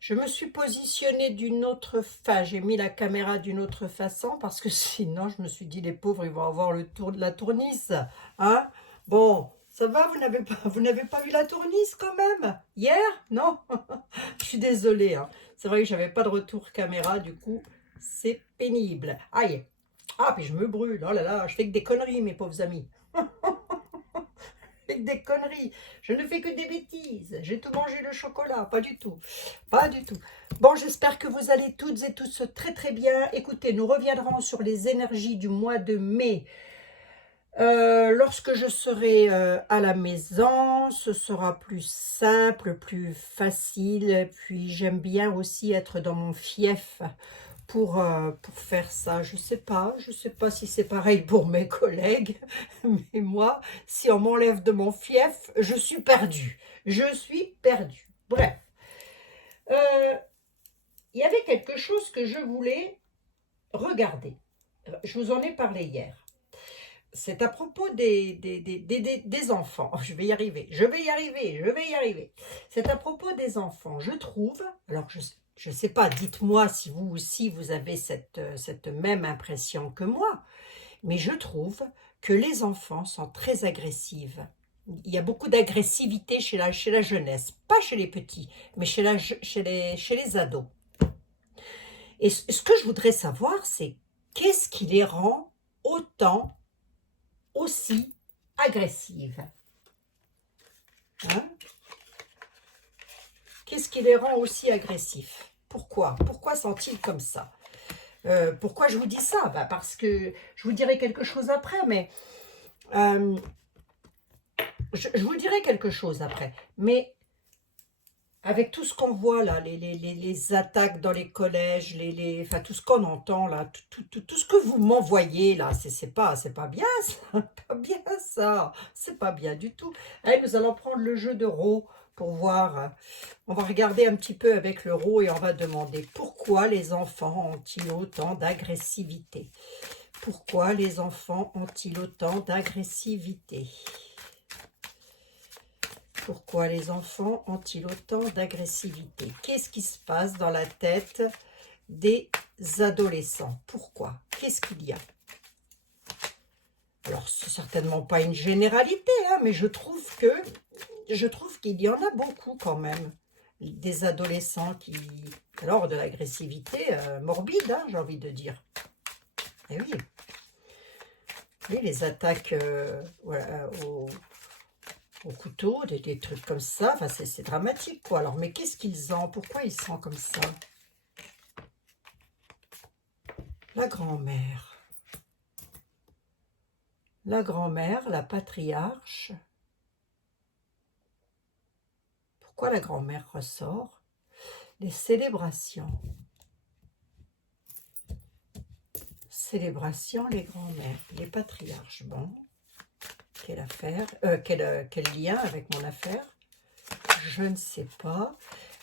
Je me suis positionnée d'une autre façon, j'ai mis la caméra d'une autre façon parce que sinon je me suis dit les pauvres ils vont avoir le tour de la tournice, hein. Bon, ça va, vous n'avez pas vu la tournice quand même hier? Non? Je suis désolée, hein. C'est vrai que j'avais pas de retour caméra, du coup c'est pénible. Aïe! Ah, puis je me brûle, oh là là, je fais que des conneries mes pauvres amis. Je fais que des conneries, je ne fais que des bêtises, j'ai tout mangé le chocolat, pas du tout, pas du tout. Bon, j'espère que vous allez toutes et tous très très bien. Écoutez, nous reviendrons sur les énergies du mois de mai. Lorsque je serai à la maison, ce sera plus simple, plus facile. Puis j'aime bien aussi être dans mon fief pour faire ça. Je sais pas si c'est pareil pour mes collègues, mais moi, si on m'enlève de mon fief, je suis perdue. Je suis perdue. Bref, euh, il y avait quelque chose que je voulais regarder. Je vous en ai parlé hier. C'est à propos des enfants. Je vais y arriver, je vais y arriver, je vais y arriver. C'est à propos des enfants. Je trouve, alors je sais pas, dites-moi si vous aussi vous avez cette même impression que moi, mais je trouve que les enfants sont très agressifs. Il y a beaucoup d'agressivité chez la jeunesse, pas chez les petits, mais chez les ados. Et ce que je voudrais savoir, c'est qu'est-ce qui les rend autant aussi agressives, hein? Qu'est-ce qui les rend aussi agressifs? Pourquoi? Pourquoi sont-ils comme ça? Pourquoi je vous dis ça? Bah parce que je vous dirai quelque chose après, mais euh, je vous dirai quelque chose après. Mais avec tout ce qu'on voit là, les attaques dans les collèges, enfin, tout ce qu'on entend là, tout ce que vous m'envoyez là, c'est pas bien ça, pas bien ça, c'est pas bien du tout. Allez, nous allons prendre le jeu de Ro pour voir. On va regarder un petit peu avec le Ro et on va demander pourquoi les enfants ont-ils autant d'agressivité? Pourquoi les enfants ont-ils autant d'agressivité? Pourquoi les enfants ont-ils autant d'agressivité? Qu'est-ce qui se passe dans la tête des adolescents? Pourquoi? Qu'est-ce qu'il y a? Alors, c'est certainement pas une généralité, hein, mais je trouve qu'il y en a beaucoup quand même. Des adolescents qui... Alors, de l'agressivité morbide, hein, j'ai envie de dire. Eh oui. Oui, les attaques voilà, au couteau, des trucs comme ça, enfin, c'est dramatique, quoi. Alors, mais qu'est-ce qu'ils ont? Pourquoi ils sont comme ça? La grand-mère. La grand-mère, la patriarche. Pourquoi la grand-mère ressort? Les célébrations. Célébrations, les grands-mères, les patriarches. Bon, quelle affaire, quel lien avec mon affaire? Je ne sais pas.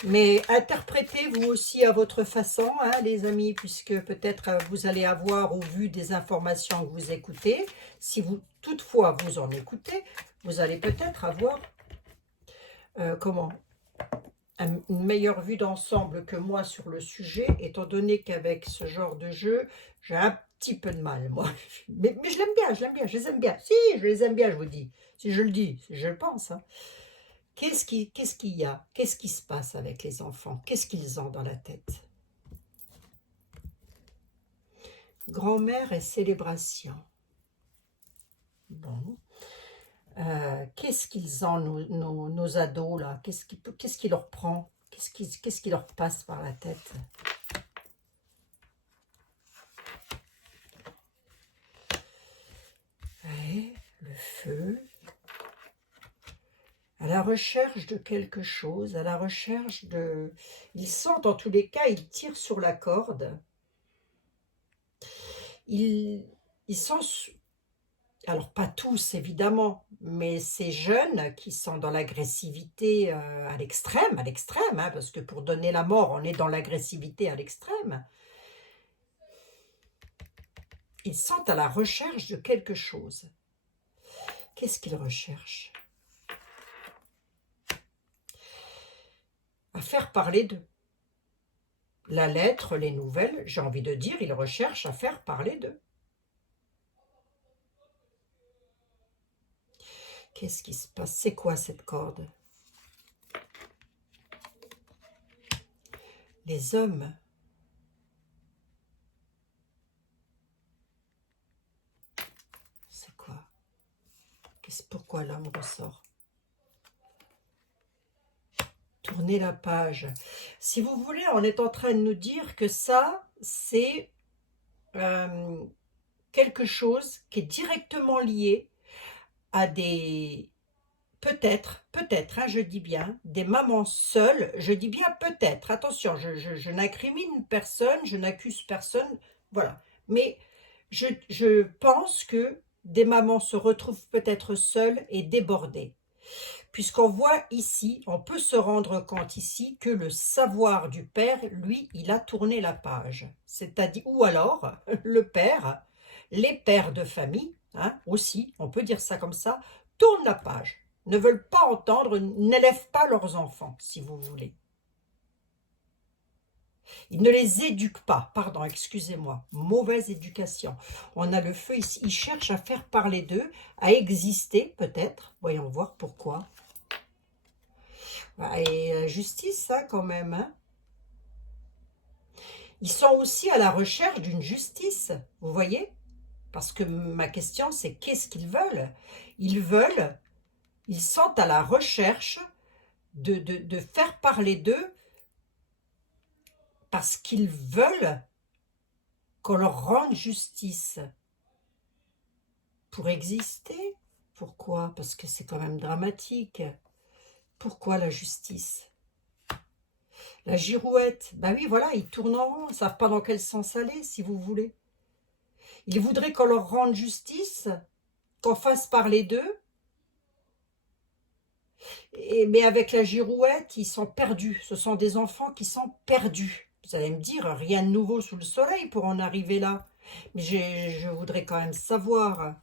Mais interprétez-vous aussi à votre façon, hein, les amis, puisque peut-être vous allez avoir au vu des informations que vous écoutez. Si vous, toutefois, vous en écoutez, vous allez peut-être avoir, comment, une meilleure vue d'ensemble que moi sur le sujet, étant donné qu'avec ce genre de jeu, j'ai un petit peu de mal, moi. Mais je l'aime bien, je les aime bien. Si, je les aime bien, je vous dis. Si je le dis, je le pense, hein. Qu'est-ce qu'il y a? Qu'est-ce qui se passe avec les enfants? Qu'est-ce qu'ils ont dans la tête? Grand-mère et célébration. Bon. Qu'est-ce qu'ils ont, nos ados, là? Qu'est-ce qui leur prend? Qu'est-ce qui leur passe par la tête? Ouais, le feu. À la recherche de quelque chose, à la recherche de... Ils sentent, en tous les cas, ils tirent sur la corde. Ils sont... Alors, pas tous, évidemment, mais ces jeunes qui sont dans l'agressivité à l'extrême, hein, parce que pour donner la mort, on est dans l'agressivité à l'extrême. Ils sont à la recherche de quelque chose. Qu'est-ce qu'ils recherchent? À faire parler d'eux. la lettre, les nouvelles, j'ai envie de dire, ils recherchent à faire parler d'eux. Qu'est-ce qui se passe? C'est quoi cette corde? Les hommes. C'est quoi? Pourquoi là on ressort? Tournez la page. Si vous voulez, on est en train de nous dire que ça, c'est quelque chose qui est directement lié à des... Peut-être, hein, je dis bien, des mamans seules, je dis bien peut-être, attention, je n'incrimine personne, je n'accuse personne, voilà. Mais je pense que des mamans se retrouvent peut-être seules et débordées. Puisqu'on voit ici, on peut se rendre compte ici que le savoir du père, lui, il a tourné la page. C'est-à-dire, ou alors, le père, les pères de famille, hein, aussi, on peut dire ça comme ça, tournent la page, ne veulent pas entendre, n'élèvent pas leurs enfants, si vous voulez. Ils ne les éduquent pas, pardon, excusez-moi, mauvaise éducation. On a le feu ici, ils cherchent à faire parler d'eux, à exister peut-être, voyons voir pourquoi. Et la justice, ça, quand même. Hein. Ils sont aussi à la recherche d'une justice, vous voyez? Parce que ma question, c'est qu'est-ce qu'ils veulent? Ils sont à la recherche de faire parler d'eux parce qu'ils veulent qu'on leur rende justice. Pour exister? Pourquoi? Parce que c'est quand même dramatique. Pourquoi la justice? La girouette, ben oui, voilà, ils tournent en rond, ils ne savent pas dans quel sens aller, si vous voulez. Ils voudraient qu'on leur rende justice, qu'on fasse parler d'eux, mais avec la girouette, ils sont perdus. Ce sont des enfants qui sont perdus. Vous allez me dire, rien de nouveau sous le soleil pour en arriver là. Mais je voudrais quand même savoir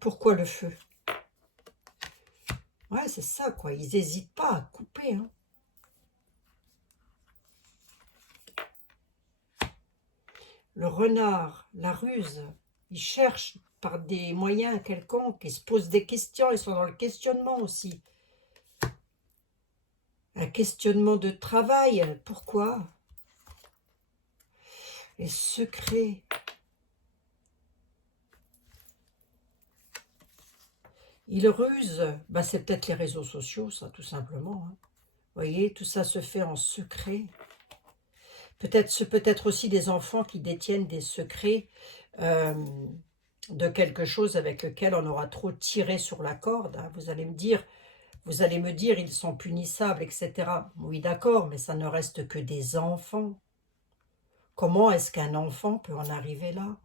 pourquoi le feu. Ouais, c'est ça, quoi. Ils n'hésitent pas à couper, hein. Le renard, la ruse, ils cherchent par des moyens quelconques, ils se posent des questions, ils sont dans le questionnement aussi. Un questionnement de travail, pourquoi? Les secrets. Ils rusent, bah, c'est peut-être les réseaux sociaux, ça, tout simplement. Hein. Vous voyez, tout ça se fait en secret. Peut-être aussi des enfants qui détiennent des secrets de quelque chose avec lequel on aura trop tiré sur la corde. Hein. Vous allez me dire, ils sont punissables, etc. Oui, d'accord, mais ça ne reste que des enfants. Comment est-ce qu'un enfant peut en arriver là?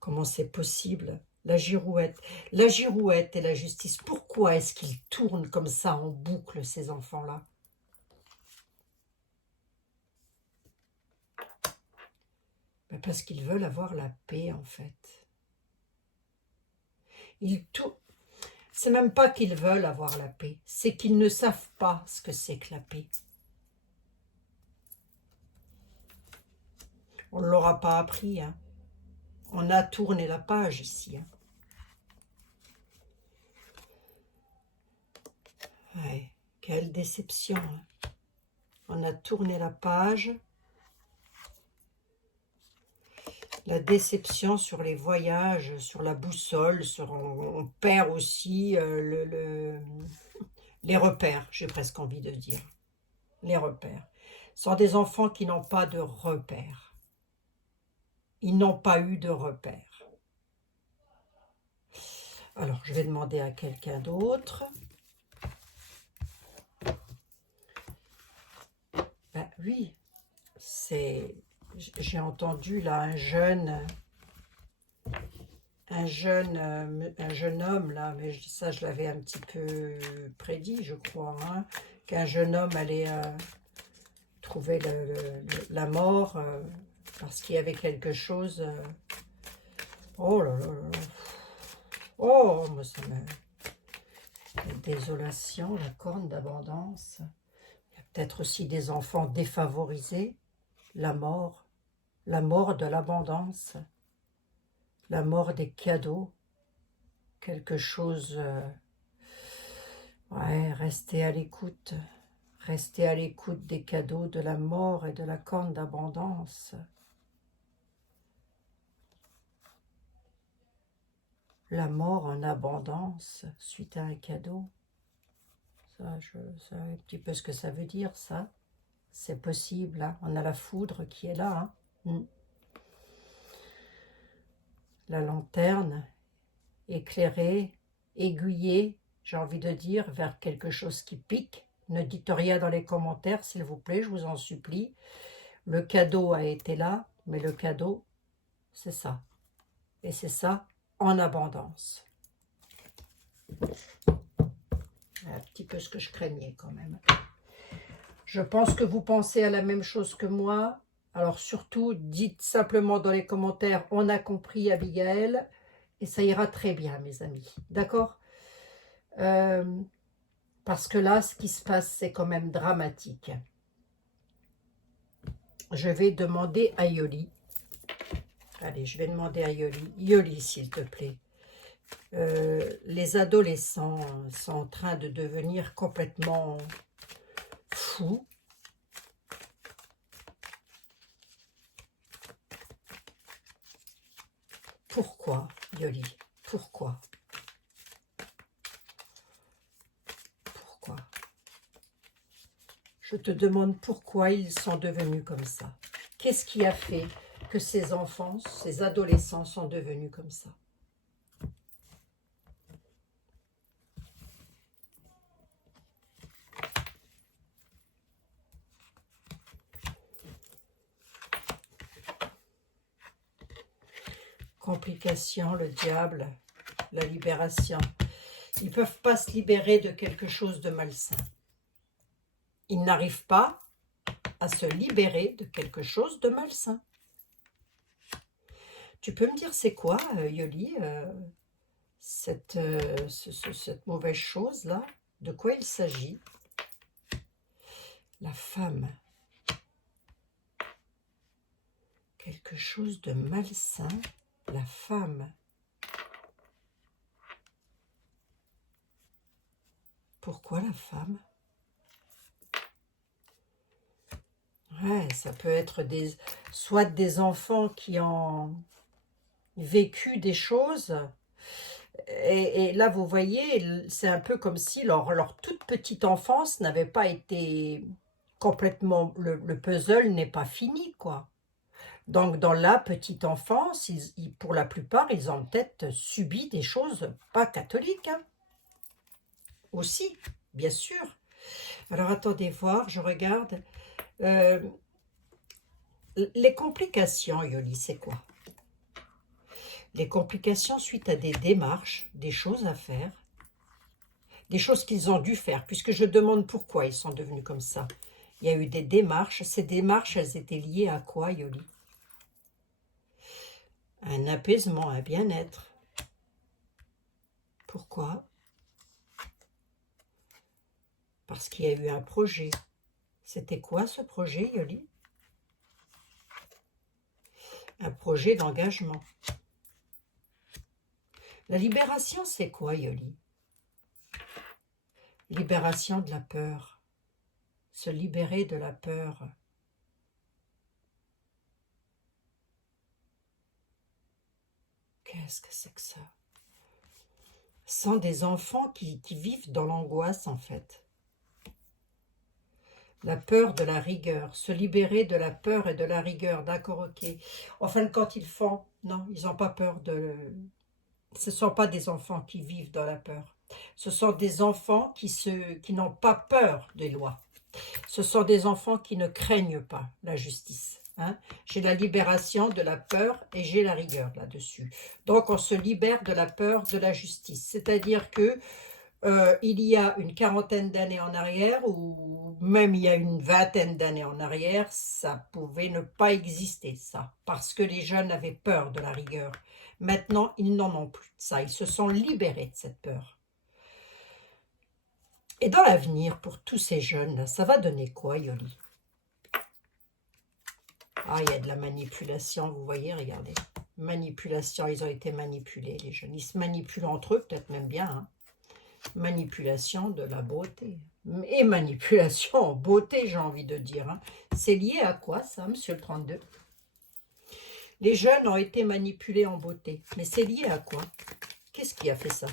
Comment c'est possible? La girouette et la justice, pourquoi est-ce qu'ils tournent comme ça en boucle, ces enfants-là? Ben parce qu'ils veulent avoir la paix, en fait. C'est même pas qu'ils veulent avoir la paix, c'est qu'ils ne savent pas ce que c'est que la paix. On ne l'aura pas appris, hein. On a tourné la page ici. Hein. Ouais, quelle déception. Hein. On a tourné la page. La déception sur les voyages, sur la boussole, on perd aussi les repères, j'ai presque envie de dire. Les repères. Ce sont des enfants qui n'ont pas de repères. Ils n'ont pas eu de repères. Alors, je vais demander à quelqu'un d'autre. Ben oui, j'ai entendu là un jeune homme là, mais ça je l'avais un petit peu prédit, je crois, hein, qu'un jeune homme allait trouver la mort parce qu'il y avait quelque chose. Oh là là là. Oh, moi ça me... La désolation, la corne d'abondance. Il y a peut-être aussi des enfants défavorisés. La mort de l'abondance, la mort des cadeaux. Quelque chose... ouais, restez à l'écoute. Restez à l'écoute des cadeaux de la mort et de la corne d'abondance. La mort en abondance suite à un cadeau. Ça, je sais un petit peu ce que ça veut dire, ça. C'est possible, hein. On a la foudre qui est là. Hein. La lanterne éclairée, aiguillée, j'ai envie de dire, vers quelque chose qui pique. Ne dites rien dans les commentaires, s'il vous plaît, je vous en supplie. Le cadeau a été là, mais le cadeau, c'est ça. Et c'est ça en abondance. Un petit peu ce que je craignais quand même. Je pense que vous pensez à la même chose que moi. Alors surtout, dites simplement dans les commentaires, on a compris Abigail, et ça ira très bien, mes amis. D'accord? Parce que là, ce qui se passe, c'est quand même dramatique. Je vais demander à Yoli. Allez, je vais demander à Yoli. Yoli, s'il te plaît. Les adolescents sont en train de devenir complètement fous. Pourquoi, Yoli? Pourquoi? Pourquoi? Je te demande pourquoi ils sont devenus comme ça. Qu'est-ce qui a fait que ces enfants, ces adolescents sont devenus comme ça? Complication, le diable, la libération. Ils ne peuvent pas se libérer de quelque chose de malsain. Ils n'arrivent pas à se libérer de quelque chose de malsain. Tu peux me dire c'est quoi, Yoli, cette mauvaise chose-là? De quoi il s'agit? La femme. Quelque chose de malsain. La femme. Pourquoi la femme? Ouais, ça peut être soit des enfants qui ont vécu des choses. Et là, vous voyez, c'est un peu comme si leur toute petite enfance n'avait pas été complètement... Le puzzle n'est pas fini, quoi. Donc, dans la petite enfance, pour la plupart, ils ont peut-être subi des choses pas catholiques, hein. Aussi, bien sûr. Alors, attendez voir, je regarde. Les complications, Yoli, c'est quoi? Les complications suite à des démarches, des choses à faire, des choses qu'ils ont dû faire, puisque je demande pourquoi ils sont devenus comme ça. Il y a eu des démarches. Ces démarches, elles étaient liées à quoi, Yoli? Un apaisement, un bien-être. Pourquoi? Parce qu'il y a eu un projet. C'était quoi ce projet, Yoli? Un projet d'engagement. La libération, c'est quoi, Yoli? Libération de la peur. Se libérer de la peur. Qu'est-ce que c'est que ça? Ce sont des enfants qui vivent dans l'angoisse, en fait. La peur de la rigueur. Se libérer de la peur et de la rigueur. D'accord, ok. En fin de compte, ils font... Non, ils n'ont pas peur de... Ce ne sont pas des enfants qui vivent dans la peur. Ce sont des enfants qui n'ont pas peur des lois. Ce sont des enfants qui ne craignent pas la justice. Hein? J'ai la libération de la peur et j'ai la rigueur là-dessus. Donc, on se libère de la peur de la justice. C'est-à-dire que il y a une quarantaine d'années en arrière, ou même il y a une vingtaine d'années en arrière, ça pouvait ne pas exister, ça. Parce que les jeunes avaient peur de la rigueur. Maintenant, ils n'en ont plus de ça. Ils se sont libérés de cette peur. Et dans l'avenir, pour tous ces jeunes-là, ça va donner quoi, Yoli? Ah, il y a de la manipulation, vous voyez, regardez. Manipulation, ils ont été manipulés, les jeunes. Ils se manipulent entre eux, peut-être même bien. Hein. Manipulation de la beauté. Et manipulation en beauté, j'ai envie de dire. Hein. C'est lié à quoi, ça, monsieur le 32? Les jeunes ont été manipulés en beauté. Mais c'est lié à quoi? Qu'est-ce qui a fait ça?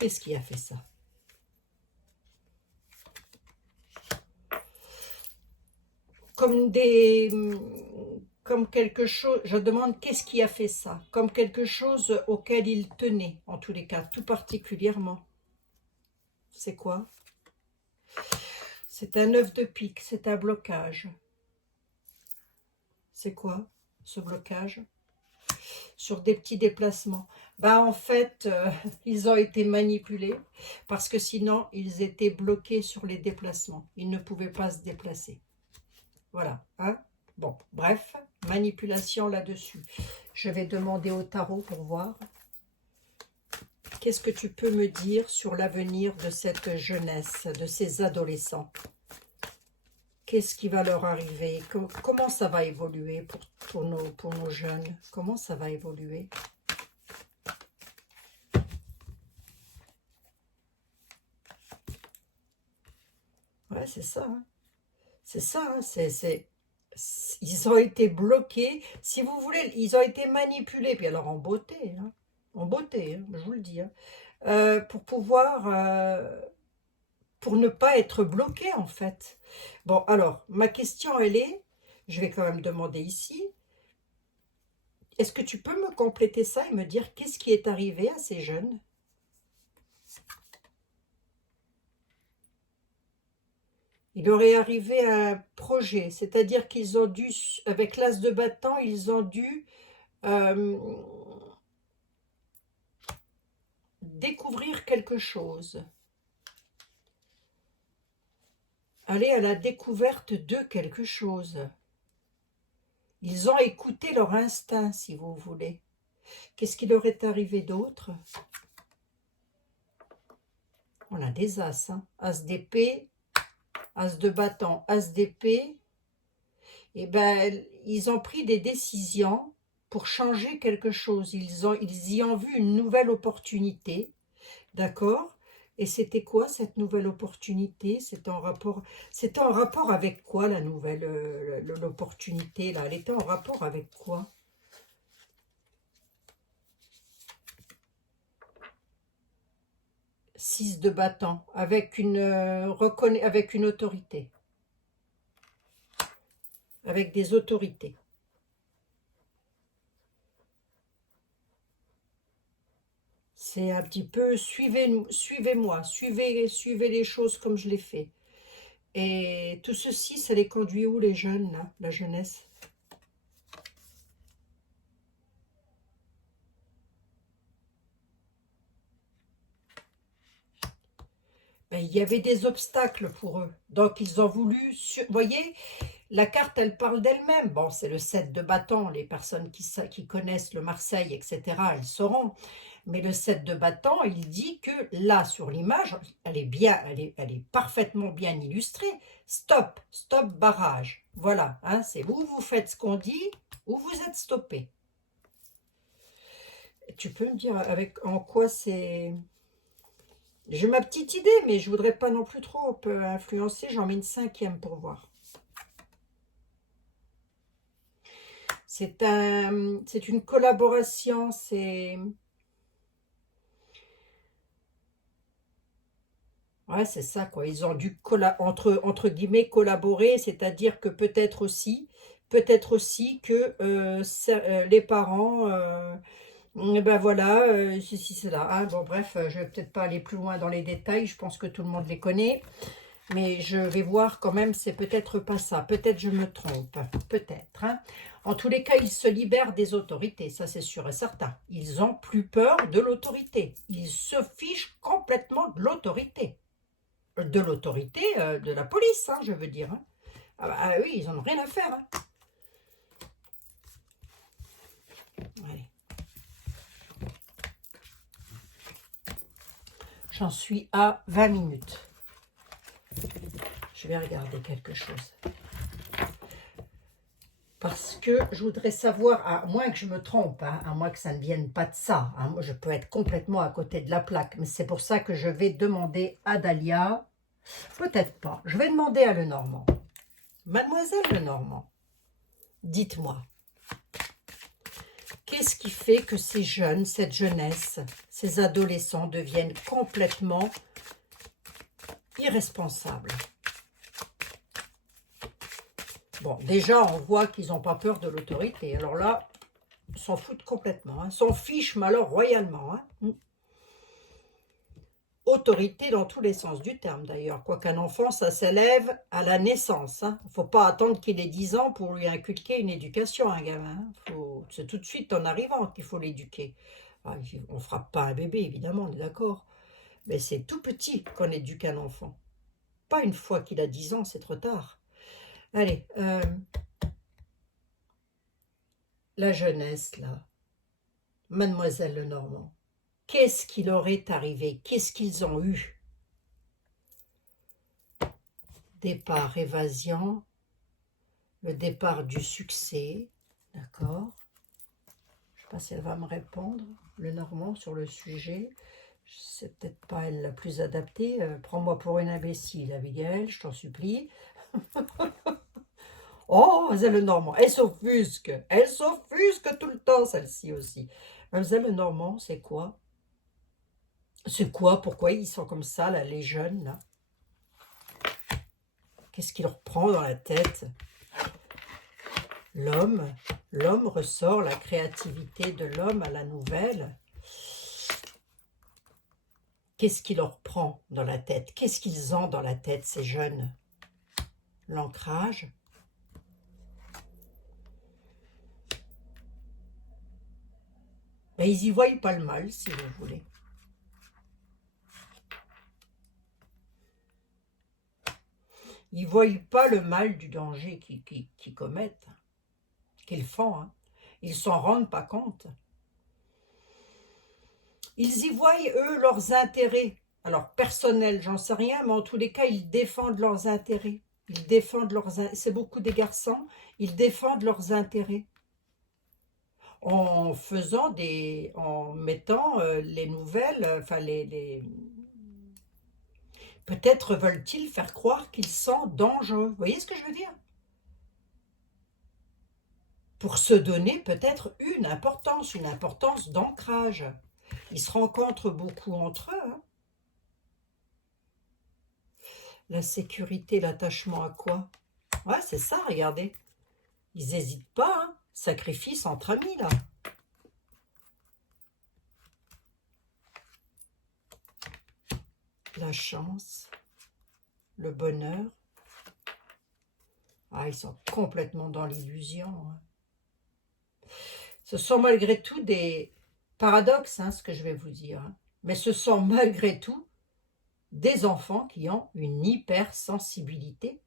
Qu'est-ce qui a fait ça? Comme quelque chose, je demande qu'est-ce qui a fait ça? Comme quelque chose auquel il tenait, en tous les cas, tout particulièrement. C'est quoi? C'est un œuf de pique, c'est un blocage. C'est quoi, ce blocage? Sur des petits déplacements. Bah, en fait, ils ont été manipulés parce que sinon, ils étaient bloqués sur les déplacements. Ils ne pouvaient pas se déplacer. Voilà. Hein? Bon, bref, manipulation là-dessus. Je vais demander au tarot pour voir. Qu'est-ce que tu peux me dire sur l'avenir de cette jeunesse, de ces adolescents? Qu'est-ce qui va leur arriver? Comment ça va évoluer pour nos jeunes? Comment ça va évoluer? Ouais, c'est ça. Hein. C'est ça. Hein. Ils ont été bloqués. Si vous voulez, ils ont été manipulés. Puis alors en beauté. Hein. En beauté, hein, je vous le dis. Hein. Pour pouvoir... pour ne pas être bloqués, en fait. Bon, alors, ma question, elle est... Je vais quand même demander ici. Est-ce que tu peux me compléter ça et me dire qu'est-ce qui est arrivé à ces jeunes? Il leur est arrivé un projet, c'est-à-dire qu'ils ont dû, avec l'as de bâton, ils ont dû découvrir quelque chose. Aller à la découverte de quelque chose. Ils ont écouté leur instinct, si vous voulez. Qu'est-ce qui leur est arrivé d'autre? On a des as, hein. As d'épée, as de bâton, as d'épée. Eh ben, ils ont pris des décisions pour changer quelque chose. Ils y ont vu une nouvelle opportunité, d'accord? Et c'était quoi cette nouvelle opportunité? C'était en rapport avec quoi la nouvelle l'opportunité là? Elle était en rapport avec quoi? Six de bâton, avec avec une autorité, avec des autorités. C'est un petit peu, suivez-moi, suivez les choses comme je les fais. Et tout ceci, ça les conduit où les jeunes, là, la jeunesse? Ben, il y avait des obstacles pour eux. Donc, ils ont voulu... Vous voyez, la carte, elle parle d'elle-même. Bon, c'est le 7 de bâton. Les personnes qui connaissent le Marseille, etc., elles sauront. Mais le 7 de bâton, il dit que là, sur l'image, elle est bien, elle est parfaitement bien illustrée. Stop, stop, barrage. Voilà, hein, c'est où vous faites ce qu'on dit, ou vous êtes stoppé. Tu peux me dire en quoi c'est... J'ai ma petite idée, mais je voudrais pas non plus trop influencer. J'en mets une 5e pour voir. C'est une collaboration, c'est... Ouais, c'est ça, quoi. Ils ont dû, entre guillemets, collaborer, c'est-à-dire que peut-être aussi que les parents... ben voilà, ceci, cela. Hein. Bon, bref, je vais peut-être pas aller plus loin dans les détails. Je pense que tout le monde les connaît. Mais je vais voir quand même, c'est peut-être pas ça. Peut-être je me trompe. Peut-être. Hein. En tous les cas, ils se libèrent des autorités. Ça, c'est sûr et certain. Ils ont plus peur de l'autorité. Ils se fichent complètement de l'autorité. De l'autorité de la police, hein, je veux dire. Hein. Ah bah oui, ils n'en ont rien à faire. Hein. Allez. J'en suis à 20 minutes. Je vais regarder quelque chose. Parce que je voudrais savoir, à moins que je me trompe, hein, à moins que ça ne vienne pas de ça. Hein, moi, je peux être complètement à côté de la plaque. Mais c'est pour ça que je vais demander à Dahlia. Peut-être pas. Je vais demander à Lenormand. Mademoiselle Lenormand, dites-moi. Qu'est-ce qui fait que ces jeunes, cette jeunesse, ces adolescents deviennent complètement irresponsables? Bon, déjà, on voit qu'ils n'ont pas peur de l'autorité. Alors là, ils s'en foutent complètement. Hein. S'en fichent, mais alors royalement. Hein. Autorité dans tous les sens du terme, d'ailleurs. Quoiqu'un enfant, ça s'élève à la naissance. Il ne faut pas attendre qu'il ait 10 ans pour lui inculquer une éducation, un gamin. C'est tout de suite en arrivant qu'il faut l'éduquer. On ne frappe pas un bébé, évidemment, on est d'accord. Mais c'est tout petit qu'on éduque un enfant. Pas une fois qu'il a 10 ans, c'est trop tard. Allez, la jeunesse, là, Mademoiselle Lenormand, qu'est-ce qui leur est arrivé? Qu'est-ce qu'ils ont eu? Départ évasion, le départ du succès, d'accord? Je ne sais pas si elle va me répondre, Lenormand, sur le sujet. C'est peut-être pas elle la plus adaptée. Prends-moi pour une imbécile, Abigail, je t'en supplie. Oh, Mademoiselle Lenormand, elle s'offusque tout le temps, celle-ci aussi. Mademoiselle Lenormand, c'est quoi? C'est quoi? Pourquoi ils sont comme ça, là, les jeunes, là? Qu'est-ce qui leur prend dans la tête? L'homme ressort, la créativité de l'homme à la nouvelle. Qu'est-ce qui leur prend dans la tête? Qu'est-ce qu'ils ont dans la tête, ces jeunes? L'ancrage. Ben, ils y voient pas le mal, si vous voulez. Ils ne voient pas le mal du danger qu'ils commettent, qu'ils font. Hein. Ils ne s'en rendent pas compte. Ils y voient, eux, leurs intérêts. Alors, personnels, j'en sais rien, mais en tous les cas, ils défendent leurs intérêts. Ils défendent leurs... C'est beaucoup des garçons. Ils défendent leurs intérêts. En faisant des... En mettant les nouvelles... Enfin, peut-être veulent-ils faire croire qu'ils sont dangereux. Vous voyez ce que je veux dire? Pour se donner peut-être une importance d'ancrage. Ils se rencontrent beaucoup entre eux. Hein. La sécurité, l'attachement à quoi? Ouais, c'est ça, regardez. Ils n'hésitent pas, hein. Sacrifice entre amis, là. La chance, le bonheur. Ah, ils sont complètement dans l'illusion. Hein. Ce sont malgré tout des paradoxes, hein, ce que je vais vous dire. Hein. Mais ce sont malgré tout des enfants qui ont une hypersensibilité.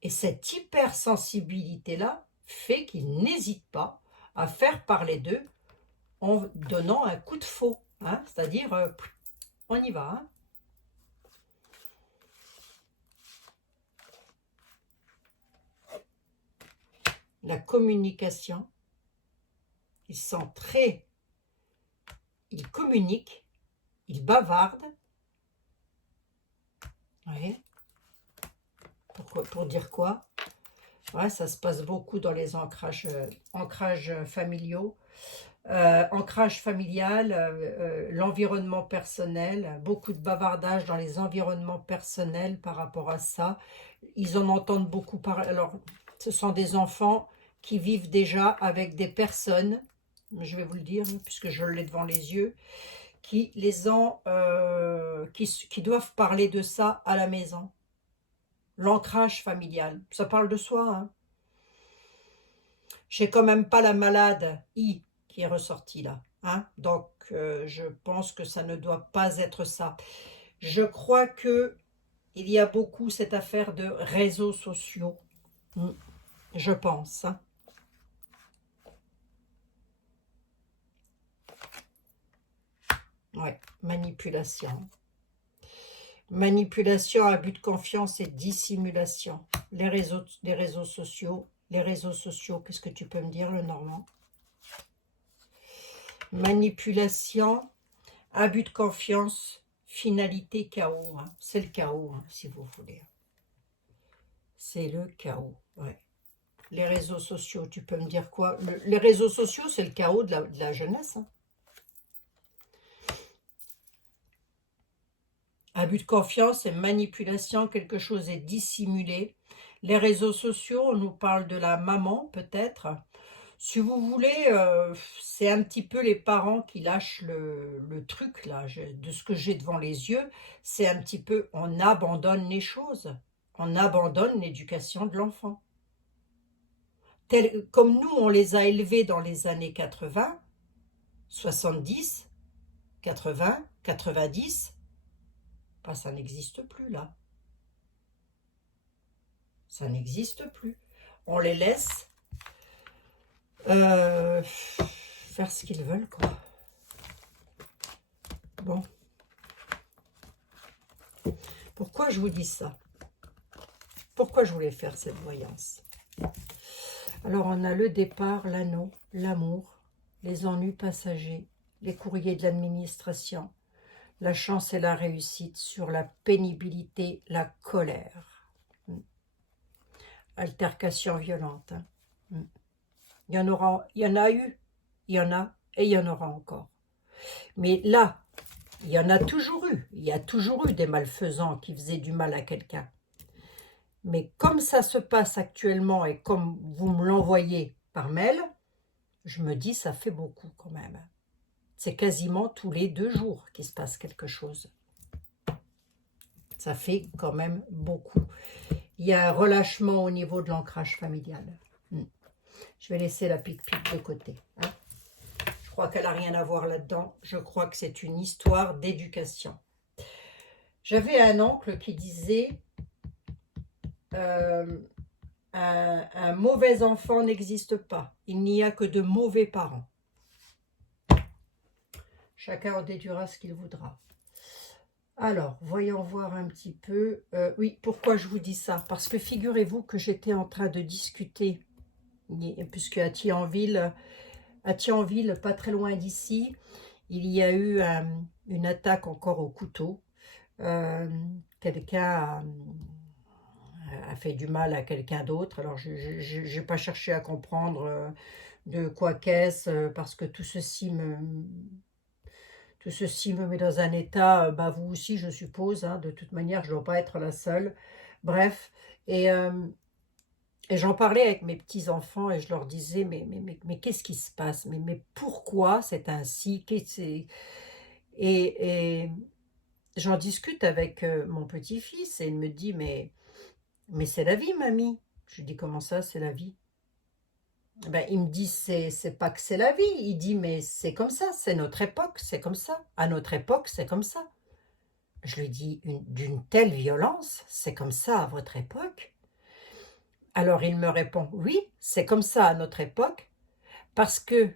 Et cette hypersensibilité-là fait qu'ils n'hésitent pas à faire parler d'eux en donnant un coup de faux. Hein, c'est-à-dire, on y va. Hein. La communication, ils sont très... Ils communiquent, ils bavardent. Oui. Pour dire quoi? Ouais, ça se passe beaucoup dans les ancrages familiaux. Ancrage familial, l'environnement personnel, beaucoup de bavardage dans les environnements personnels par rapport à ça. Ils en entendent beaucoup parler. Alors, ce sont des enfants qui vivent déjà avec des personnes, je vais vous le dire, puisque je l'ai devant les yeux, qui les ont, qui doivent parler de ça à la maison. L'ancrage familial, ça parle de soi. Hein. J'ai quand même pas la malade I qui est ressortie là. Hein. Donc, je pense que ça ne doit pas être ça. Je crois que Il y a beaucoup cette affaire de réseaux sociaux, je pense. Hein. Ouais, manipulation. Manipulation, abus de confiance et dissimulation. Les réseaux sociaux. Les réseaux sociaux, qu'est-ce que tu peux me dire, le Normand? Manipulation, abus de confiance, finalité, chaos. Hein. C'est le chaos, hein, si vous voulez. C'est le chaos, ouais. Les réseaux sociaux, tu peux me dire quoi? Les réseaux sociaux, c'est le chaos de la jeunesse. Hein. Abus de confiance et manipulation, quelque chose est dissimulé. Les réseaux sociaux, on nous parle de la maman, peut-être. Si vous voulez, c'est un petit peu les parents qui lâchent le truc, là, de ce que j'ai devant les yeux. C'est un petit peu, on abandonne les choses. On abandonne l'éducation de l'enfant. Comme nous, on les a élevés dans les années 80, 70, 80, 90, bah, ça n'existe plus, là. Ça n'existe plus. On les laisse faire ce qu'ils veulent, quoi. Bon. Pourquoi je vous dis ça? Pourquoi je voulais faire cette voyance? Alors, on a le départ, l'anneau, l'amour, les ennuis passagers, les courriers de l'administration, la chance et la réussite, sur la pénibilité, la colère. Altercation violente. Hein. Il y en a eu, il y en a et il y en aura encore. Mais là, il y en a toujours eu. Il y a toujours eu des malfaisants qui faisaient du mal à quelqu'un. Mais comme ça se passe actuellement et comme vous me l'envoyez par mail, je me dis ça fait beaucoup quand même. C'est quasiment tous les 2 jours qu'il se passe quelque chose. Ça fait quand même beaucoup. Il y a un relâchement au niveau de l'ancrage familial. Je vais laisser la pique-pique de côté. Hein. Je crois qu'elle n'a rien à voir là-dedans. Je crois que c'est une histoire d'éducation. J'avais un oncle qui disait un mauvais enfant n'existe pas. Il n'y a que de mauvais parents. Chacun en déduira ce qu'il voudra. Alors, voyons voir un petit peu. Oui, pourquoi je vous dis ça? Parce que figurez-vous que j'étais en train de discuter, puisque à Thionville, pas très loin d'ici, il y a eu une attaque encore au couteau. Quelqu'un a fait du mal à quelqu'un d'autre. Alors, je n'ai pas cherché à comprendre de quoi qu'est-ce, parce que tout ceci me met dans un état, bah vous aussi, je suppose, hein, de toute manière, je ne dois pas être la seule. Bref, et j'en parlais avec mes petits-enfants et je leur disais, mais qu'est-ce qui se passe? Mais pourquoi c'est ainsi? Et j'en discute avec mon petit-fils et il me dit, mais c'est la vie, mamie. Je lui dis, comment ça, c'est la vie? Ben, il me dit, c'est pas que c'est la vie. Il dit, mais c'est comme ça, c'est notre époque, c'est comme ça. À notre époque, c'est comme ça. Je lui dis, d'une telle violence, c'est comme ça à votre époque? Alors il me répond, oui, c'est comme ça à notre époque, parce que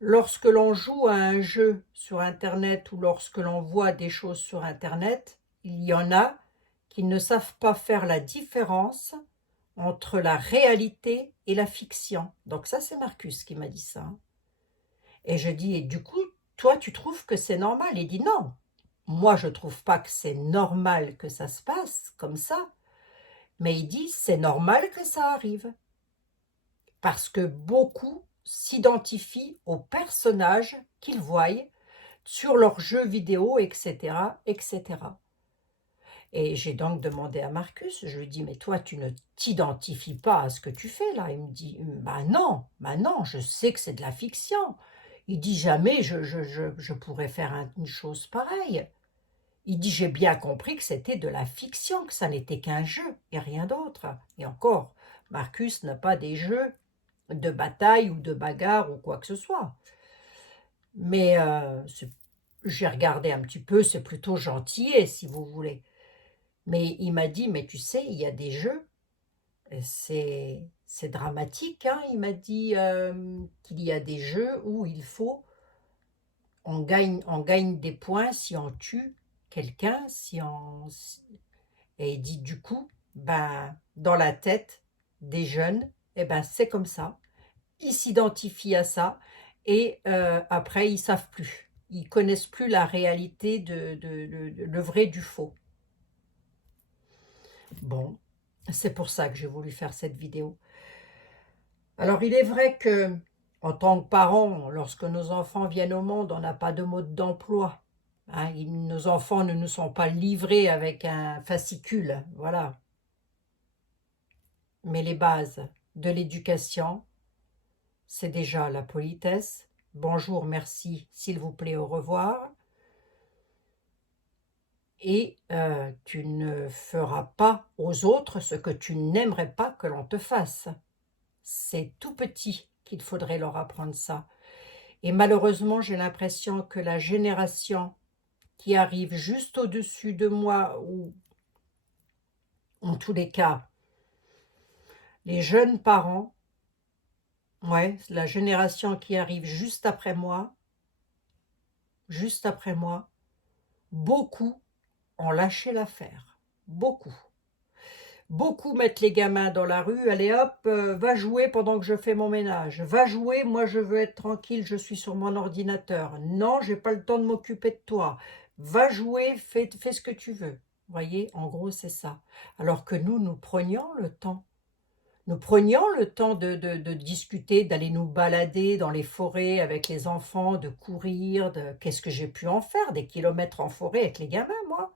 lorsque l'on joue à un jeu sur Internet ou lorsque l'on voit des choses sur Internet, il y en a qui ne savent pas faire la différence entre la réalité et la fiction. Donc ça, c'est Marcus qui m'a dit ça. Hein. Et je dis, et du coup, toi, tu trouves que c'est normal? Il dit, non, moi, je ne trouve pas que c'est normal que ça se passe comme ça. Mais il dit, c'est normal que ça arrive. Parce que beaucoup s'identifient aux personnages qu'ils voient sur leurs jeux vidéo, etc., etc. Et j'ai donc demandé à Marcus, je lui dis, mais toi, tu ne t'identifies pas à ce que tu fais là? Il me dit, bah non, je sais que c'est de la fiction. Il dit, jamais je pourrais faire une chose pareille. Il dit, j'ai bien compris que c'était de la fiction, que ça n'était qu'un jeu et rien d'autre. Et encore, Marcus n'a pas des jeux de bataille ou de bagarre ou quoi que ce soit. Mais j'ai regardé un petit peu, c'est plutôt gentil, si vous voulez. Mais il m'a dit: «Mais tu sais, il y a des jeux, c'est dramatique, hein». Il m'a dit, qu'il y a des jeux où il faut on gagne des points si on tue quelqu'un, si on s et il dit: «Du coup, ben, dans la tête des jeunes, et ben, c'est comme ça. Ils s'identifient à ça et après ils savent plus. Ils connaissent plus la réalité de le vrai du faux». Bon, c'est pour ça que j'ai voulu faire cette vidéo. Alors il est vrai que, en tant que parents, lorsque nos enfants viennent au monde, on n'a pas de mode d'emploi, hein. Nos enfants ne nous sont pas livrés avec un fascicule, voilà. Mais les bases de l'éducation, c'est déjà la politesse. Bonjour, merci, s'il vous plaît, au revoir. Et tu ne feras pas aux autres ce que tu n'aimerais pas que l'on te fasse. C'est tout petit qu'il faudrait leur apprendre ça. Et malheureusement, j'ai l'impression que la génération qui arrive juste au-dessus de moi, ou en tous les cas, les jeunes parents, ouais, la génération qui arrive juste après moi, beaucoup ont lâché l'affaire. Beaucoup. Beaucoup mettent les gamins dans la rue, allez hop, va jouer pendant que je fais mon ménage. Va jouer, moi je veux être tranquille, je suis sur mon ordinateur. Non, j'ai pas le temps de m'occuper de toi. Va jouer, fais ce que tu veux. Vous voyez, en gros, c'est ça. Alors que nous prenions le temps. Nous prenions le temps de discuter, d'aller nous balader dans les forêts avec les enfants, de courir, qu'est-ce que j'ai pu en faire, des kilomètres en forêt avec les gamins, moi.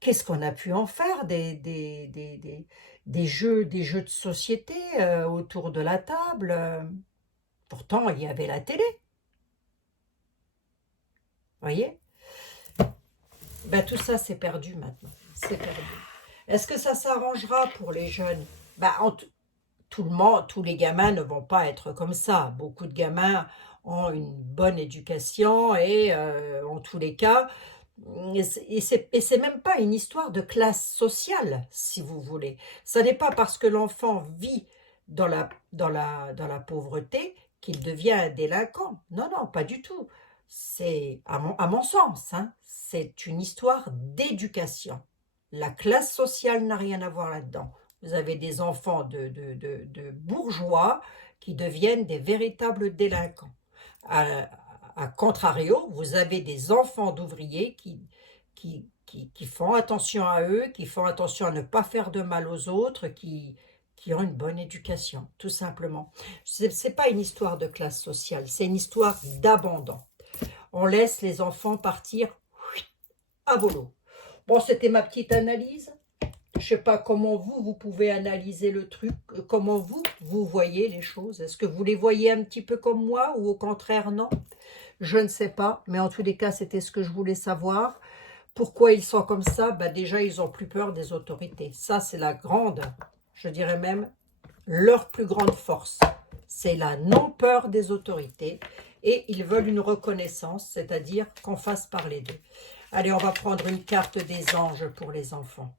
Qu'est-ce qu'on a pu en faire des jeux de société, autour de la table, pourtant il y avait la télé, voyez? Ben, tout ça c'est perdu maintenant, c'est perdu. Est-ce que ça s'arrangera pour les jeunes? Ben, tout le monde, tous les gamins ne vont pas être comme ça. Beaucoup de gamins ont une bonne éducation et en tous les cas, et c'est même pas une histoire de classe sociale, si vous voulez. Ça n'est pas parce que l'enfant vit dans la pauvreté qu'il devient un délinquant. Non, non, pas du tout. C'est, à mon sens, hein, c'est une histoire d'éducation. La classe sociale n'a rien à voir là-dedans. Vous avez des enfants de bourgeois qui deviennent des véritables délinquants. À contrario, vous avez des enfants d'ouvriers qui font attention à eux, qui font attention à ne pas faire de mal aux autres, qui ont une bonne éducation, tout simplement. Ce n'est pas une histoire de classe sociale, c'est une histoire d'abandon. On laisse les enfants partir à volo. Bon, c'était ma petite analyse. Je ne sais pas comment vous pouvez analyser le truc, comment vous voyez les choses. Est-ce que vous les voyez un petit peu comme moi ou au contraire non? Je ne sais pas, mais en tous les cas, c'était ce que je voulais savoir. Pourquoi ils sont comme ça? Bah déjà, ils ont plus peur des autorités. Ça, c'est la grande, je dirais même, leur plus grande force. C'est la non-peur des autorités. Et ils veulent une reconnaissance, c'est-à-dire qu'on fasse parler d'eux. Allez, on va prendre une carte des anges pour les enfants.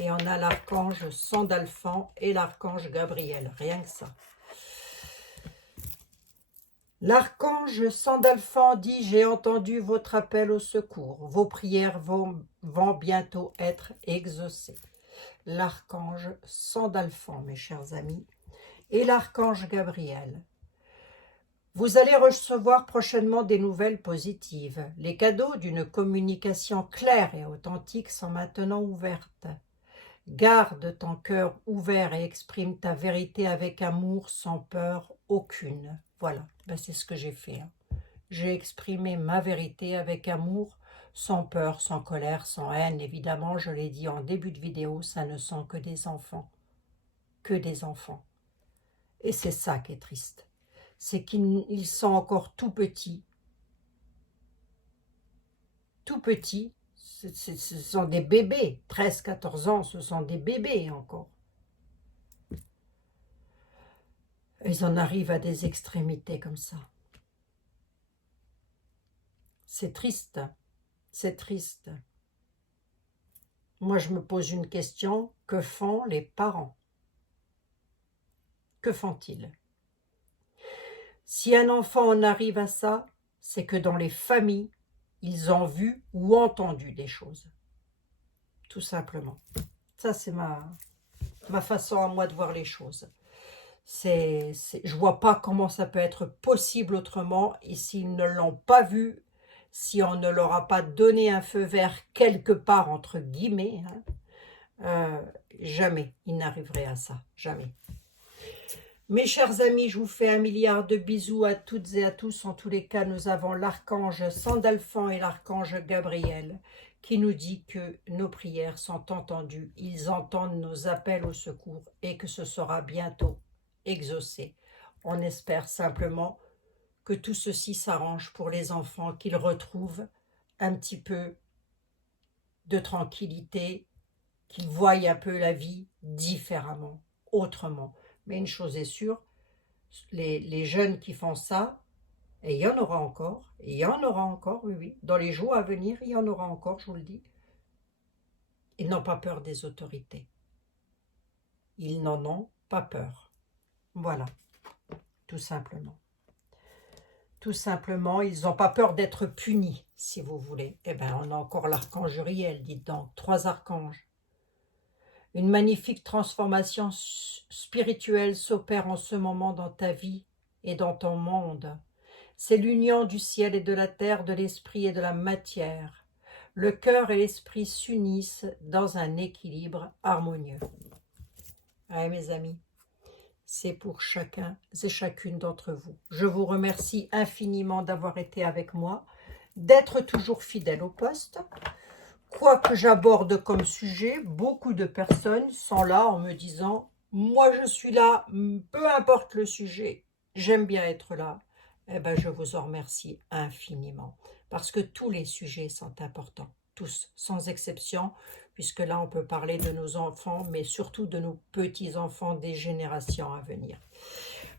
Et on a l'archange Sandalphon et l'archange Gabriel, rien que ça. L'archange Sandalphon dit: j'ai entendu votre appel au secours. Vos prières vont bientôt être exaucées. L'archange Sandalphon, mes chers amis, et l'archange Gabriel. Vous allez recevoir prochainement des nouvelles positives. Les cadeaux d'une communication claire et authentique sont maintenant ouvertes. Garde ton cœur ouvert et exprime ta vérité avec amour, sans peur aucune. Voilà, ben c'est ce que j'ai fait. Hein. J'ai exprimé ma vérité avec amour, sans peur, sans colère, sans haine. Évidemment, je l'ai dit en début de vidéo, ça ne sont que des enfants. Que des enfants. Et c'est ça qui est triste. C'est qu'ils sont encore tout petits. Tout petits. Ce sont des bébés. 13-14 ans, ce sont des bébés encore. Ils en arrivent à des extrémités comme ça. C'est triste, c'est triste. Moi, je me pose une question, que font les parents? Que font-ils? Si un enfant en arrive à ça, c'est que dans les familles, ils ont vu ou entendu des choses. Tout simplement. Ça, c'est ma façon à moi de voir les choses. Je vois pas comment ça peut être possible autrement, et s'ils ne l'ont pas vu, si on ne leur a pas donné un feu vert quelque part, entre guillemets, hein, jamais ils n'arriveraient à ça, jamais. Mes chers amis, je vous fais 1 milliard de bisous à toutes et à tous. En tous les cas, nous avons l'archange Sandalphon et l'archange Gabriel qui nous dit que nos prières sont entendues. Ils entendent nos appels au secours et que ce sera bientôt exaucé. On espère simplement que tout ceci s'arrange pour les enfants, qu'ils retrouvent un petit peu de tranquillité, qu'ils voient un peu la vie différemment, autrement. Mais une chose est sûre, les jeunes qui font ça, et il y en aura encore, et il y en aura encore, oui, oui, dans les jours à venir, il y en aura encore, je vous le dis, ils n'ont pas peur des autorités. Ils n'en ont pas peur. Voilà, tout simplement. Tout simplement, ils n'ont pas peur d'être punis, si vous voulez. Eh bien, on a encore l'archange Uriel, dites donc, 3 archanges. Une magnifique transformation spirituelle s'opère en ce moment dans ta vie et dans ton monde. C'est l'union du ciel et de la terre, de l'esprit et de la matière. Le cœur et l'esprit s'unissent dans un équilibre harmonieux. Allez, mes amis, c'est pour chacun et chacune d'entre vous. Je vous remercie infiniment d'avoir été avec moi, d'être toujours fidèle au poste. Quoi que j'aborde comme sujet, beaucoup de personnes sont là en me disant « Moi, je suis là, peu importe le sujet, j'aime bien être là. » Eh bien, je vous en remercie infiniment, parce que tous les sujets sont importants, tous, sans exception, puisque là, on peut parler de nos enfants, mais surtout de nos petits-enfants des générations à venir.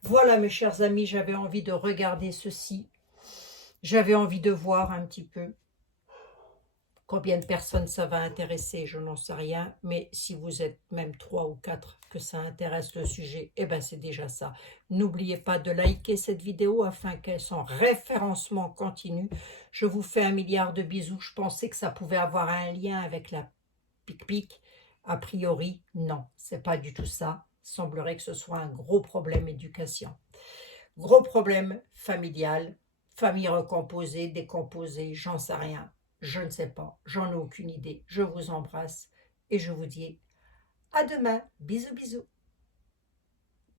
Voilà, mes chers amis, j'avais envie de regarder ceci. J'avais envie de voir un petit peu. Combien de personnes ça va intéresser, je n'en sais rien. Mais si vous êtes même 3 ou 4 que ça intéresse le sujet, eh bien c'est déjà ça. N'oubliez pas de liker cette vidéo afin qu'elle soit référencement continu. Je vous fais 1 milliard de bisous. Je pensais que ça pouvait avoir un lien avec la pic-pic. A priori, non, c'est pas du tout ça. Il semblerait que ce soit un gros problème éducation. Gros problème familial, famille recomposée, décomposée, j'en sais rien. Je ne sais pas, j'en ai aucune idée. Je vous embrasse et je vous dis à demain. Bisous, bisous.